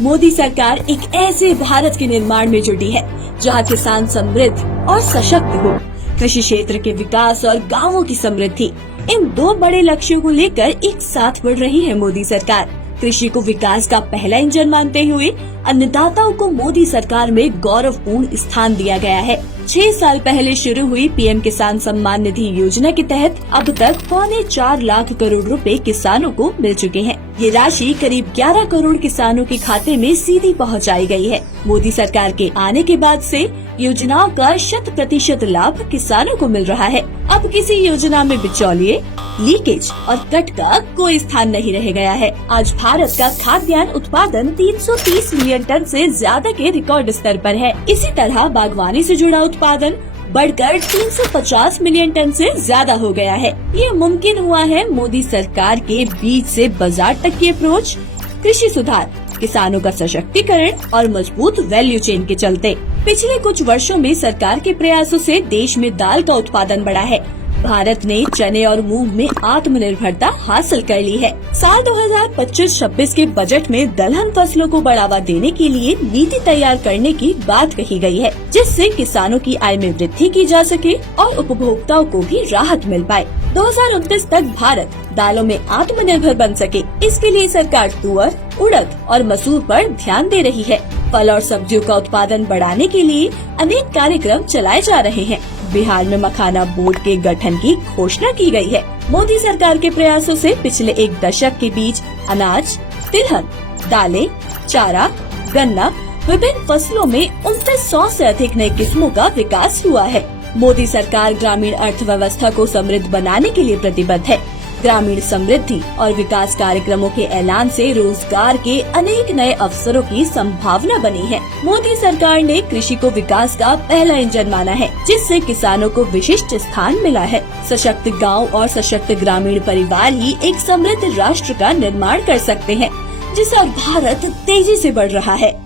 मोदी सरकार एक ऐसे भारत के निर्माण में जुटी है जहां किसान समृद्ध और सशक्त हो, कृषि क्षेत्र के विकास और गांवों की समृद्धि, इन दो बड़े लक्ष्यों को लेकर एक साथ बढ़ रही है मोदी सरकार। कृषि को विकास का पहला इंजन मानते हुए अन्नदाताओं को मोदी सरकार में गौरवपूर्ण स्थान दिया गया है। 6 साल पहले शुरू हुई पीएम किसान सम्मान निधि योजना के तहत अब तक 4.25 लाख करोड़ रुपए किसानों को मिल चुके हैं। ये राशि करीब 11 करोड़ किसानों के खाते में सीधी पहुंचाई गई है। मोदी सरकार के आने के बाद से योजनाओं का 100% लाभ किसानों को मिल रहा है। अब किसी योजना में बिचौलिए, लीकेज और कट का कोई स्थान नहीं रह गया है। आज भारत का खाद्यान्न उत्पादन 330 मिलियन टन से ज्यादा के रिकॉर्ड स्तर पर है। इसी तरह बागवानी से जुड़ा उत्पादन बढ़कर 350 मिलियन टन से ज्यादा हो गया है। ये मुमकिन हुआ है मोदी सरकार के बीज से बाजार तक की अप्रोच, कृषि सुधार, किसानों का सशक्तिकरण और मजबूत वैल्यू चेन के चलते। पिछले कुछ वर्षों में सरकार के प्रयासों से देश में दाल का उत्पादन बढ़ा है। भारत ने चने और मूंग में आत्मनिर्भरता हासिल कर ली है। साल 2025-26 के बजट में दलहन फसलों को बढ़ावा देने के लिए नीति तैयार करने की बात कही गई है, जिससे किसानों की आय में वृद्धि की जा सके और उपभोक्ताओं को भी राहत मिल पाए। 2029 तक भारत दालों में आत्मनिर्भर बन सके, इसके लिए सरकार तुअर, उड़द और मसूर पर ध्यान दे रही है। फल और सब्जियों का उत्पादन बढ़ाने के लिए अनेक कार्यक्रम चलाए जा रहे हैं। बिहार में मखाना बोर्ड के गठन की घोषणा की गई है। मोदी सरकार के प्रयासों से पिछले एक दशक के बीच अनाज, तिलहन, दालें, चारा, गन्ना, विभिन्न फसलों में 2900 से अधिक नई किस्मों का विकास हुआ है। मोदी सरकार ग्रामीण अर्थव्यवस्था को समृद्ध बनाने के लिए प्रतिबद्ध है। ग्रामीण समृद्धि और विकास कार्यक्रमों के ऐलान से रोजगार के अनेक नए अवसरों की संभावना बनी है। मोदी सरकार ने कृषि को विकास का पहला इंजन माना है, जिससे किसानों को विशिष्ट स्थान मिला है। सशक्त गांव और सशक्त ग्रामीण परिवार ही एक समृद्ध राष्ट्र का निर्माण कर सकते हैं, जिससे भारत तेजी से बढ़ रहा है।